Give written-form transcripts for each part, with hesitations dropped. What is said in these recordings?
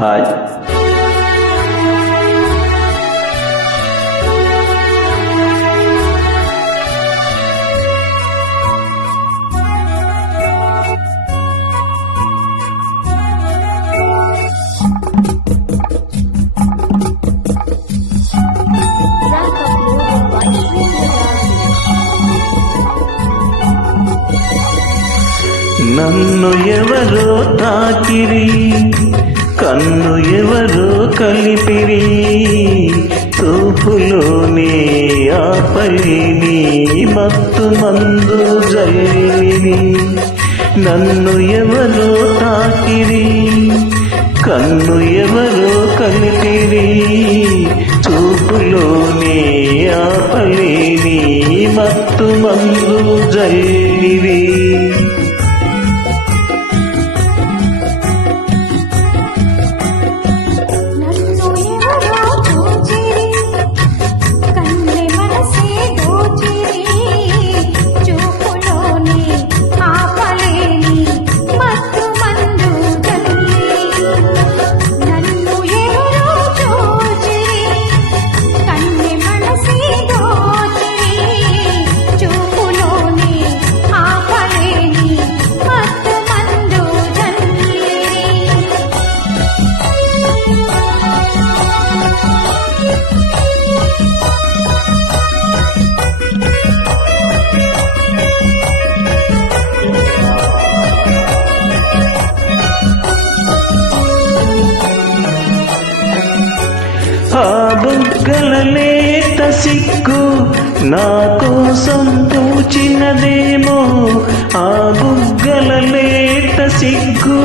Hi. నన్ను ఎవరో తాకిరి, కన్ను ఎవరో కలిపిరి, తూపులోనే ఆపలిని మత్తు మందు జల్లిని. నన్ను ఎవరో తాకిరి, కన్ను ఎవరో కలిపిరి, తూపులోనే ఆపలిని మత్తు మందు జల్లిరి. ఆ బుగ్గల లేత సిగ్గు నా కోసం పూచినదేమో, ఆ బుగ్గల లేత సిగ్గు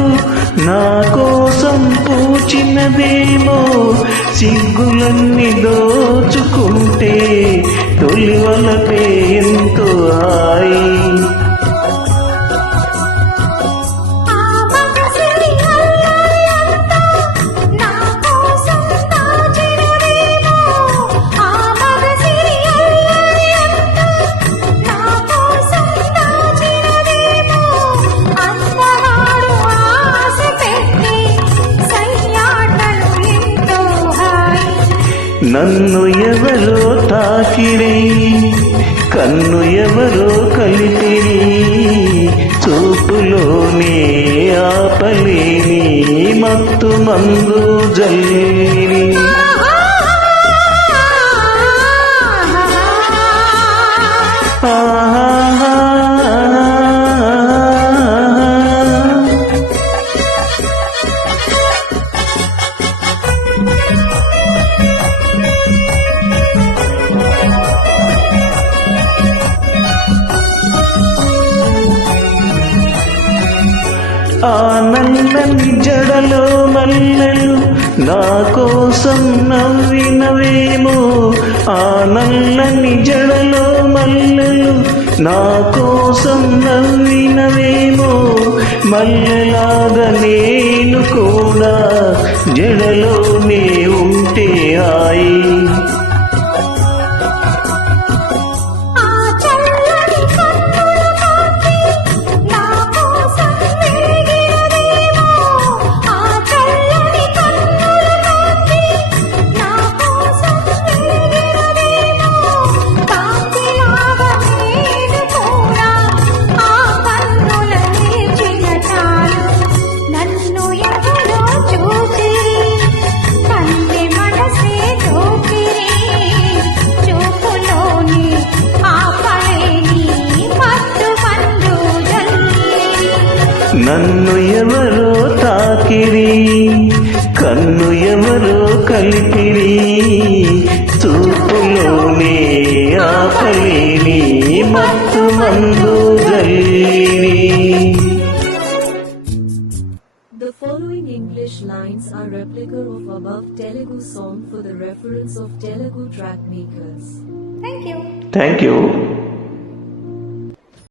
నా కోసం పూచినదేమో. సిగ్గులన్నీ దోచుకుంటే తొలివలపే ఎంతో హాయి. నన్ను ఎవరో తాకిరి, కన్ను ఎవరో కలిపిరి, చూపులోనే ఆపలేని మత్తు మందు జల్లిరి. ఆ నల్లని జడలో మల్లెలు నా కోసం నవ్వినవేమో, ఆ నల్లని జడలో మల్లెలు నా కోసం నవ్వినవేమో. మల్లెలాగా నేను కూడా జడలోనే ఉంటే హాయి. నన్ను ఎవరో తాకిరి, కన్ను ఎవరో కలిపిరి, చూపులోనే ఆపలేని మత్తు మందు జల్లిరి. The following English lines are replica of above Telugu song for the reference of Telugu track makers. Thank you.